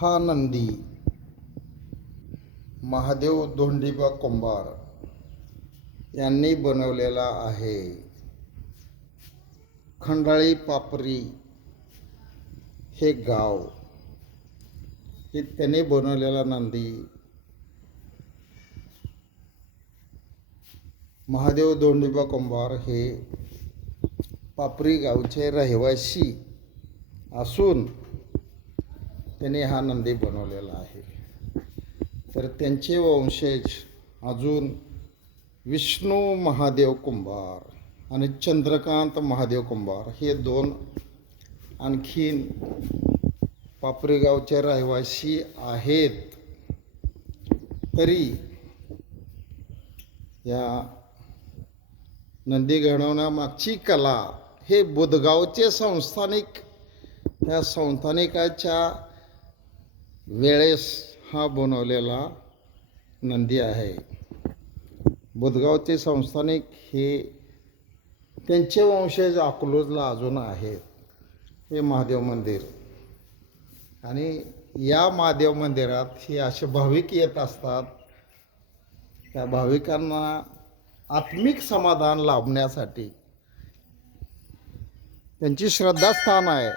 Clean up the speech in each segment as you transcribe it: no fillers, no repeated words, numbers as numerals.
हा नंदी महादेव धोंडीबा कुंभार यांनी बनवलेला आहे. खंडाळी पापरी हे गाव हे त्याने बनवलेला नंदी महादेव धोंडीबा कुंभार हे पापरी गावचे रहिवासी असून त्याने हा नंदी बनवलेला आहे. तर त्यांचे वंशज अजून विष्णू महादेव कुंभार आणि चंद्रकांत महादेव कुंभार हे दोन आणखीन पापरी गावचे रहिवासी आहेत. तरी या नंदी घडवण्यामागची कला हे बुधगावचे संस्थानिक या संस्थानिकाच्या वेळेस हा बनवलेला नंदी आहे. बुधगावचे संस्थानिक हे त्यांचे वंशज अकलूजला अजून आहेत. हे महादेव मंदिर आणि या महादेव मंदिरात हे असे भाविक येत असतात. त्या भाविकांना आत्मिक समाधान लाभण्यासाठी त्यांची श्रद्धास्थान आहे.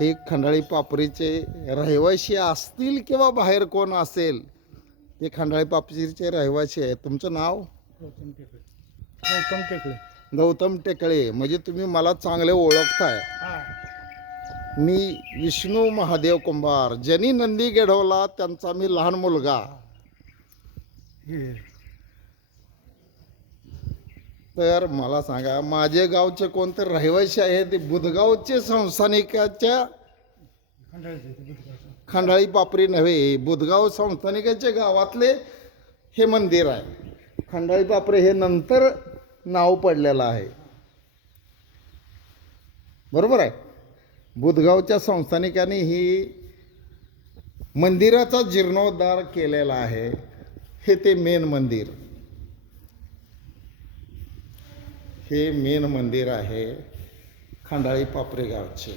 हे खंडाळी पापरीचे रहिवासी असतील किंवा बाहेर कोण असेल ते खंडाळी पापरीचे रहिवासी आहे. तुमचं नाव? गौतम टेकळे. गौतम टेकळे. म्हणजे तुम्ही मला चांगले ओळखताय. मी विष्णू महादेव कुंभार ज्यांनी नंदी घडवला त्यांचा मी लहान मुलगा. तर मला सांगा, माझे गावचे कोणते रहिवासी आहेत? ते बुधगावचे संस्थानिकाच्या खंडाळी पापरी नव्हे, बुधगाव संस्थानिकाच्या गावातले हे मंदिर आहे. खंडाळी पापरी हे नंतर नाव पडलेलं आहे. बरोबर आहे. बुधगावच्या संस्थानिकांनी ही मंदिराचा जीर्णोद्धार केलेला आहे. हे ते मेन मंदिर, हे मेन मंदिर आहे खंडाळी पापरी गावचे.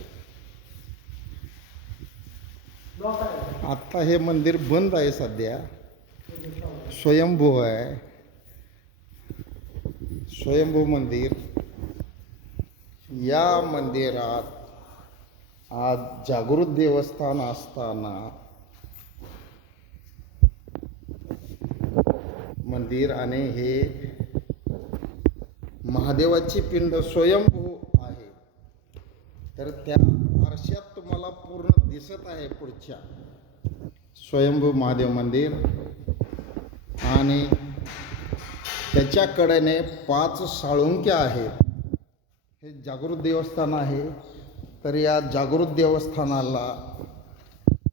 आत्ता हे मंदिर बंद आहे सध्या, स्वयंभू आहे. स्वयंभू मंदिर. या मंदिरात आज जागृत देवस्थान असताना मंदिर आणि हे महादेवाची पिंड स्वयंभू आहे. तर त्या आरशात तुम्हाला पूर्ण दिसत आहे पुढच्या स्वयंभू महादेव मंदिर आणि त्याच्या कडेने 5 साळुंक्या आहेत. हे जागृत देवस्थान आहे. तर या जागृत देवस्थानाला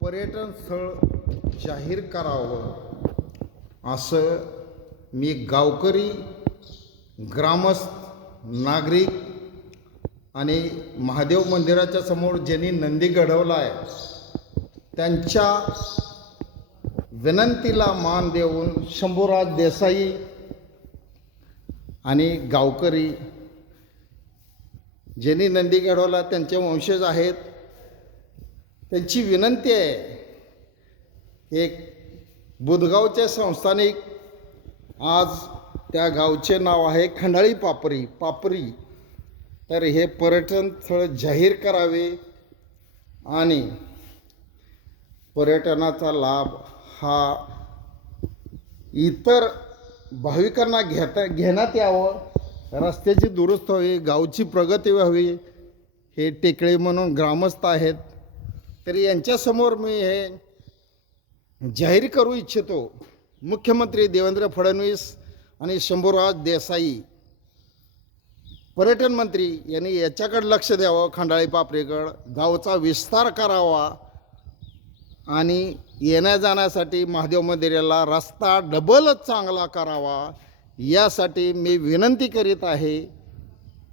पर्यटन स्थळ जाहीर करावं असं मी गावकरी, ग्रामस्थ, नागरिक आणि महादेव मंदिराच्या समोर ज्यांनी नंदी घडवला आहे त्यांच्या विनंतीला मान देऊन शंभूराज देसाई आणि गावकरी ज्यांनी नंदी घडवला त्यांचे वंशज आहेत, त्यांची विनंती आहे. एक बुधगावचे संस्थानिक, आज त्या गावचे नाव आहे खंडाळी पापरी. तर हे पर्यटन स्थळ जाहीर करावे आणि पर्यटनाचा लाभ हा इतर भाविकांना घेण्यात यावं. रस्त्याची दुरुस्त व्हावी, गावची प्रगती व्हावी. हे टेकळे म्हणून ग्रामस्थ आहेत. तरी यांच्यासमोर मी हे जाहीर करू इच्छितो. मुख्यमंत्री देवेंद्र फडणवीस आणि शंभूराज देसाई, पर्यटन मंत्री यांनी याच्याकडे लक्ष द्यावं. खंडाळी पापरीकडं गावचा विस्तार करावा आणि येण्या जाण्यासाठी महादेव मंदिराला रस्ता डबलच चांगला करावा. यासाठी मी विनंती करीत आहे.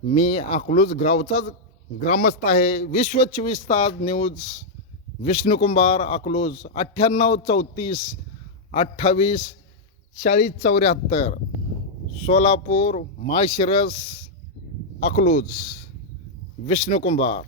मी अकलूज गावचाच ग्रामस्थ आहे. विश्व 24 तास न्यूज, विष्णू कुंभार, अकलूज. 98 34 28 40 74, सोलापूर, माळशिरस, अकलूज. विष्णू कुंभार.